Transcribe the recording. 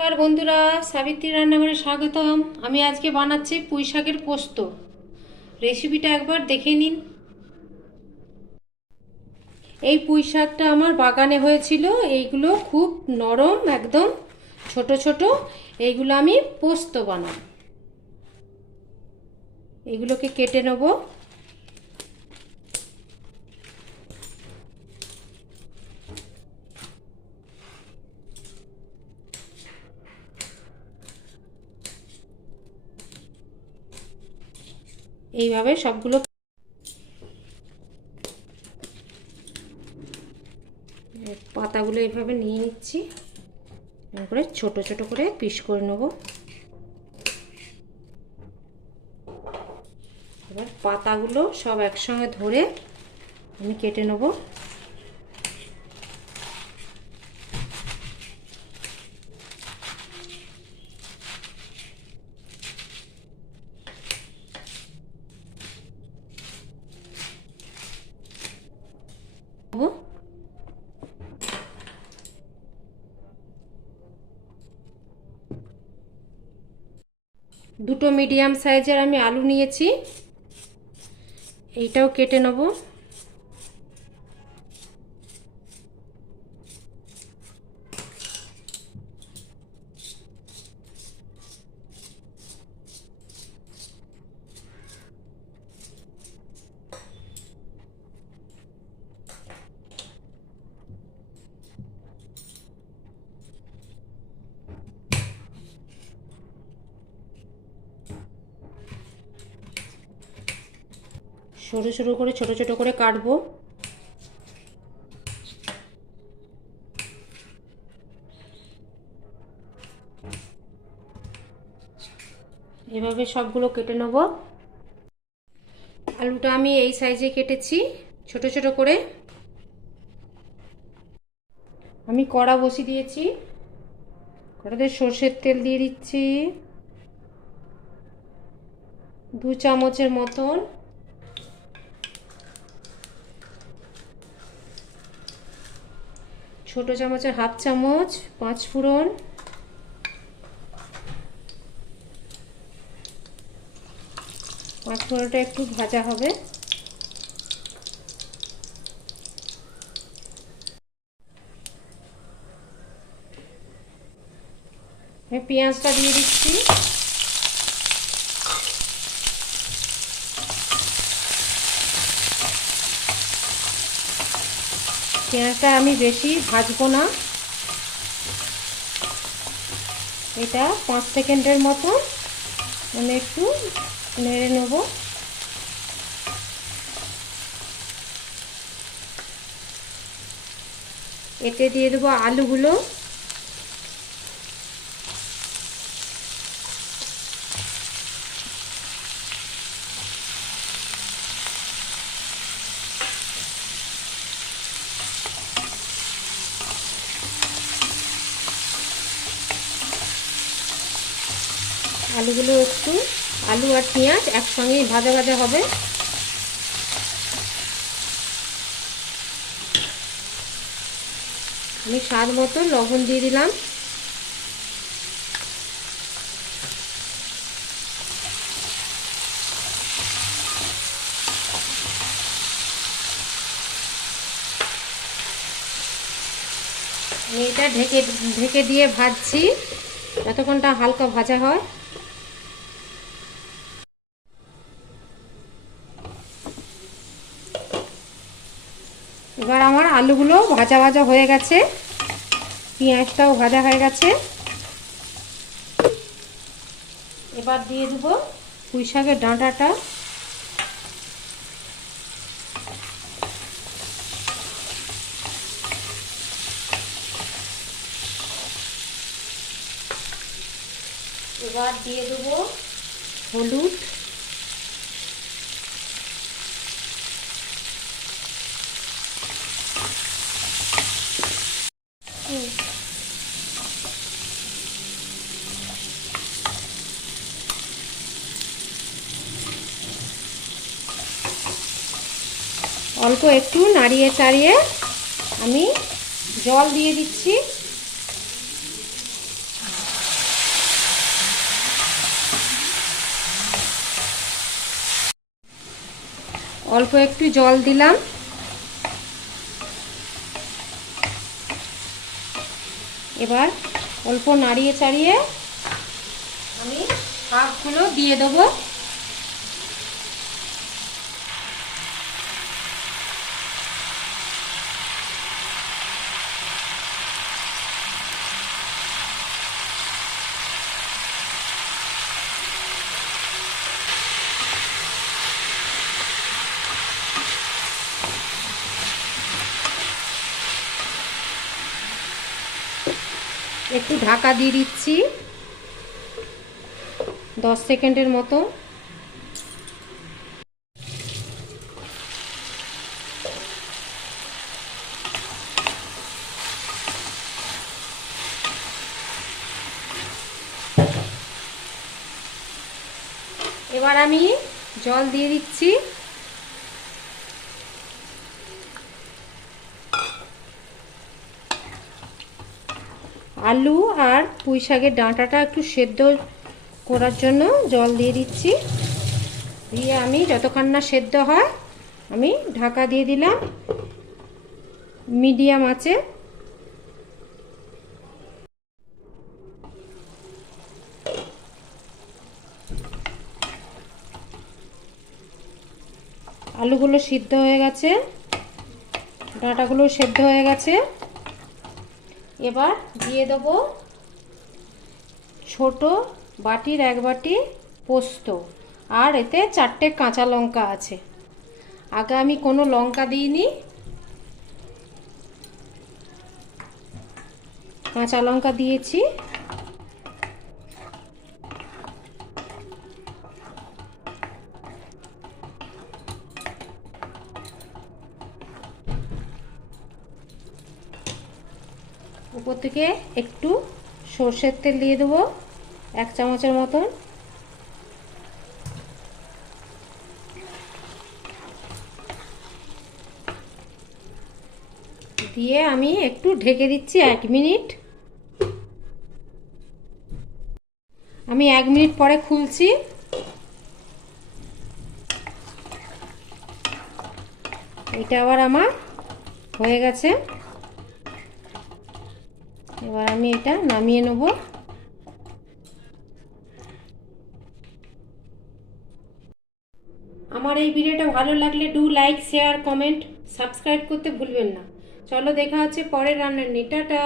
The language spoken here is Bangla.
নমস্কার বন্ধুরা, সাবিত্রী রান্নাঘরে স্বাগতম। আমি আজকে বানাচ্ছি পুঁই শাকের পোস্ত। রেসিপিটা একবার দেখে নিন। এই পুঁই শাকটা আমার বাগানে হয়েছিল। এইগুলো খুব নরম, একদম ছোট ছোট। এইগুলো আমি পোস্ত বানাবো। এইগুলোকে কেটে নেব। এইভাবে সবগুলো পাতাগুলো এইভাবে নিয়ে নিচ্ছি। তারপরে ছোট ছোট করে পিস করে নেব। এবার পাতাগুলো সব একসঙ্গে ধরে আমি কেটে নেব। দুটো মিডিয়াম সাইজের আমি আলু নিয়েছি, এইটাও কেটে নেব। সরু সরু করে ছোট ছোট করে কাটবো। এভাবে সবগুলো কেটে নেব। আলুটা আমি এই সাইজে কেটেছি ছোট ছোট করে। আমি কড়া বসিয়ে দিয়েছি, কড়াতে সর্ষের তেল দিয়ে দিচ্ছি 2 চামচের মতন। ছোট চামচের হাফ চামচ 5 ফোড়ন। পাঁচ ফোড়নটা একটু ভাজা হবে। পেঁয়াজটা দিয়ে দিচ্ছি। পেঁয়াজটা আমি বেশি ভাজবো না, এটা 5 সেকেন্ডের মতো আমি একটু নেড়ে নেব। এতে দিয়ে দেবো আলুগুলো। আলুগুলো একটু, আলু আর পেঁয়াজ একসঙ্গেই ভাজা ভাজা হবে। আমি স্বাদ মতো লবণ দিয়ে দিলাম। আমি এটা ঢেকে ঢেকে দিয়ে ভাজছি যতক্ষণটা হালকা ভাজা হয়। এবার আমার আলুগুলো ভাজা ভাজা হয়ে গেছে, পেঁয়াজটাও ভাজা হয়ে গেছে। এবার দিয়ে দেবো পুঁই শাকের ডাঁটাটা। এবার দিয়ে দেবো হলুদ, অল্প একটু নাড়িয়ে চাড়িয়ে আমি জল দিয়ে দিচ্ছি। অল্প একটু জল দিলাম। এবার অল্প নাড়িয়ে চাড়িয়ে আমি শাকগুলো দিয়ে দেবো। একটু ঢাকা দিয়ে দিচ্ছি 10 সেকেন্ডের মতো। এবার আমি জল দিয়ে দিচ্ছি। আলু আর পুঁই শাকের ডাঁটাটা একটু সেদ্ধ করার জন্য জল দিয়ে দিচ্ছি। দিয়ে আমি যতক্ষণ না সেদ্ধ হয় আমি ঢাকা দিয়ে দিলাম মিডিয়াম আঁচে। আলুগুলো সিদ্ধ হয়ে গেছে, ডাঁটাগুলো সেদ্ধ হয়ে গেছে। এবার দিয়ে দেবো ছোট বাটির 1 বাটি পোস্ত, আর এতে 4টে কাঁচা লঙ্কা আছে। আগে আমি কোনো লঙ্কা দিইনি, কাঁচা লঙ্কা দিয়েছি। উপর থেকে একটু সর্ষের তেল দিয়ে দেবো 1 চামচের মতন। দিয়ে আমি একটু ঢেকে দিচ্ছি 1 মিনিট। আমি 1 মিনিট পরে খুলছি। এটা আবার আমার হয়ে গেছে। এবার আমি এটা নামিয়ে নেব। আমার এই ভিডিওটা ভালো লাগলে do like, share, comment, subscribe করতে ভুলবেন না। চলো দেখা হচ্ছে পরের রান্নার নিয়ে। টাটা।